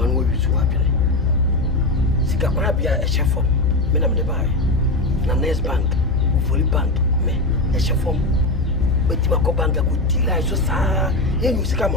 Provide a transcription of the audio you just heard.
one way to happen. Sika Mabia, a chef from Menam de Bay, Nanes Bank, Fully Bank, me, a chef from. But Timako Bank could deal as you say, you come